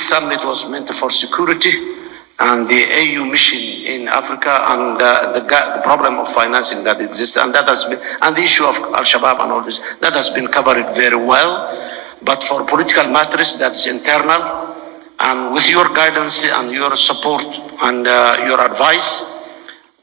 This summit was meant for security and the AU mission in Africa and the problem of financing that exists, and that has been, and the issue of Al-Shabaab and all this, that has been covered very well. But for political matters, that's internal. And with your guidance and your support and your advice,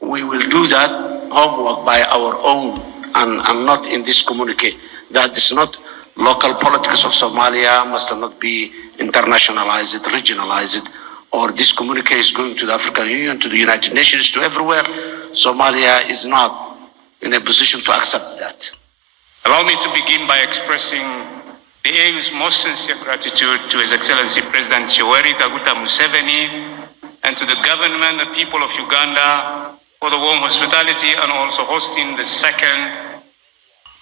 we will do that homework by our own and not in this communique. That is not local politics of Somalia, must not be internationalized, regionalized, or this communique is going to the African Union, to the United Nations, to everywhere. Somalia is not in a position to accept that. Allow me to begin by expressing the AU's most sincere gratitude to His Excellency President Yoweri Kaguta Museveni and to the government and people of Uganda for the warm hospitality and also hosting the second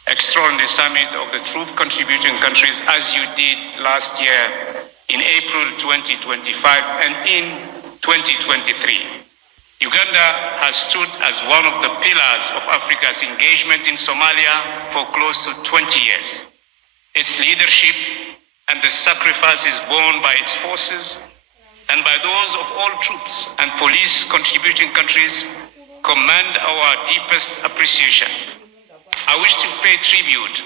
extraordinary summit of the troop contributing countries, as you did last year in April 2025 and in 2023. Uganda has stood as one of the pillars of Africa's engagement in Somalia for close to 20 years. Its leadership and the sacrifices borne by its forces and by those of all troops and police contributing countries command our deepest appreciation. I wish to pay tribute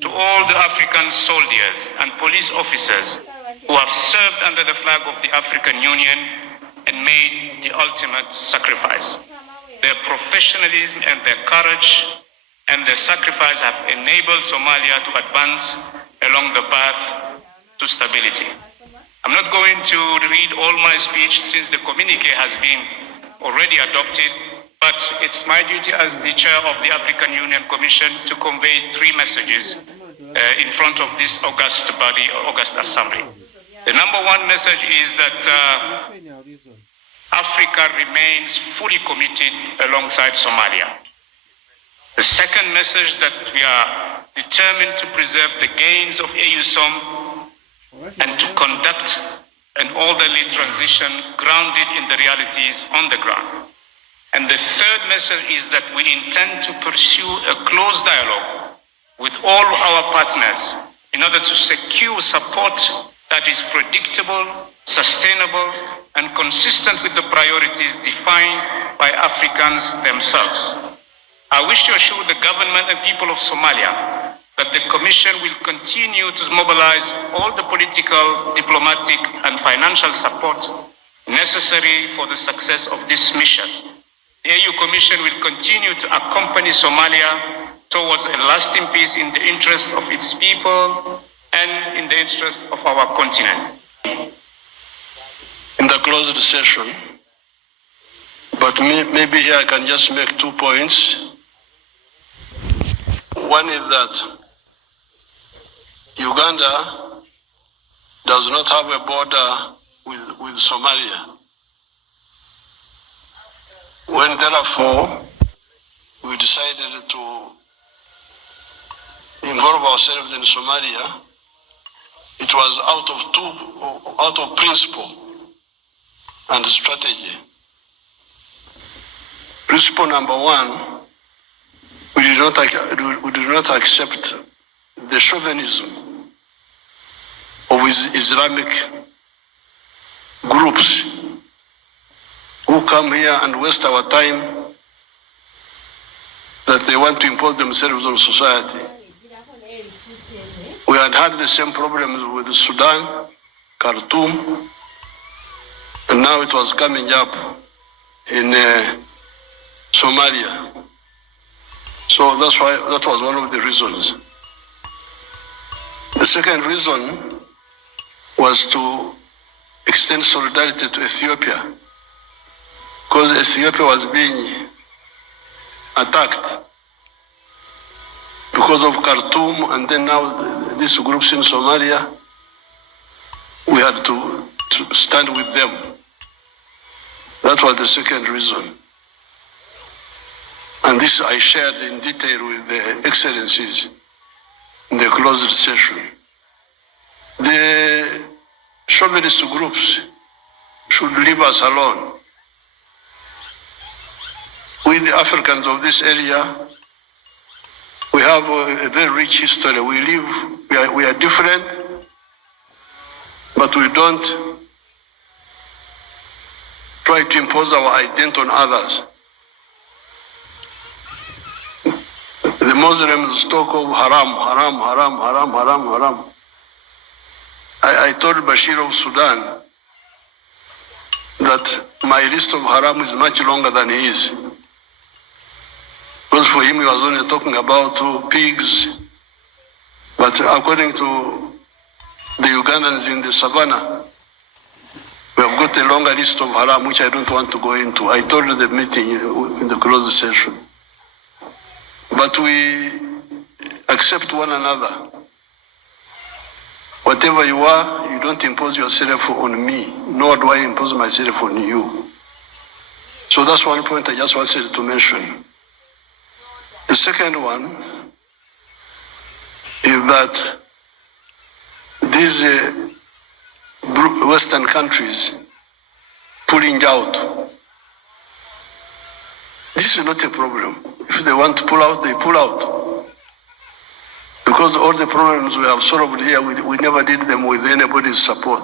to all the African soldiers and police officers who have served under the flag of the African Union and made the ultimate sacrifice. Their professionalism and their courage and their sacrifice have enabled Somalia to advance along the path to stability. I'm not going to read all my speech since the communique has been already adopted, but it's my duty as the chair of the African Union Commission to convey three messages in front of this august body, august assembly. The number one message is that Africa remains fully committed alongside Somalia. The second message, that we are determined to preserve the gains of AUSOM and to conduct an orderly transition grounded in the realities on the ground. And the third message is that we intend to pursue a close dialogue with all our partners in order to secure support that is predictable, sustainable, and consistent with the priorities defined by Africans themselves. I wish to assure the government and people of Somalia that the Commission will continue to mobilize all the political, diplomatic, and financial support necessary for the success of this mission. The AU Commission will continue to accompany Somalia towards a lasting peace in the interest of its people and in the interest of our continent. In the closed session, but maybe here I can just make 2 points. One is that Uganda does not have a border with Somalia. When therefore we decided to involve ourselves in Somalia, it was out of principle and strategy. Principle number one, we did not accept the chauvinism of Islamic groups who come here and waste our time, that they want to impose themselves on society. We had the same problems with Sudan, Khartoum, and now it was coming up in Somalia. So that was one of the reasons. The second reason was to extend solidarity to Ethiopia, because Ethiopia was being attacked because of Khartoum, and then now these groups in Somalia, we had to stand with them. That was the second reason. And this I shared in detail with the excellencies in the closed session. The chauvinist groups should leave us alone. We, the Africans of this area, we have a very rich history. We are different, but we don't try to impose our identity on others. The Muslims talk of haram, haram, haram, haram, haram, haram. I told Bashir of Sudan that my list of haram is much longer than his. Because for him, he was only talking about pigs. But according to the Ugandans in the savannah, we have got a longer list of haram, which I don't want to go into. I told the meeting in the closed session. But we accept one another. Whatever you are, you don't impose yourself on me, nor do I impose myself on you. So that's one point I just wanted to mention. The second one is that these Western countries pulling out, this is not a problem. If they want to pull out, they pull out. Because all the problems we have solved here, we never did them with anybody's support.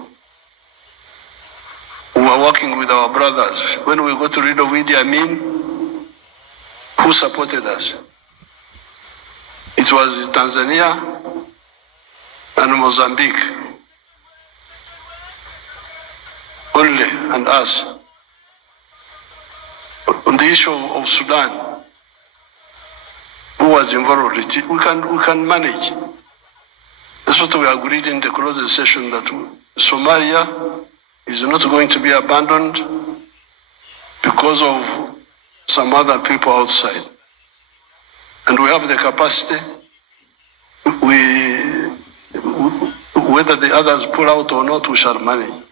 We were working with our brothers. When we got rid of Idi Amin, who supported us? It was Tanzania and Mozambique only, and us. On the issue of Sudan, who was involved, we can manage. That's what we agreed in the closed session, that Somalia is not going to be abandoned because of some other people outside. And we have the capacity. Whether the others pull out or not, we shall manage.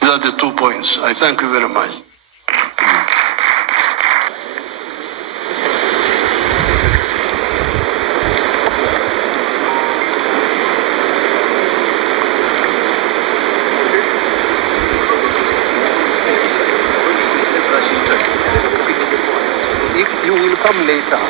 These are the 2 points. I thank you very much. If you will come later,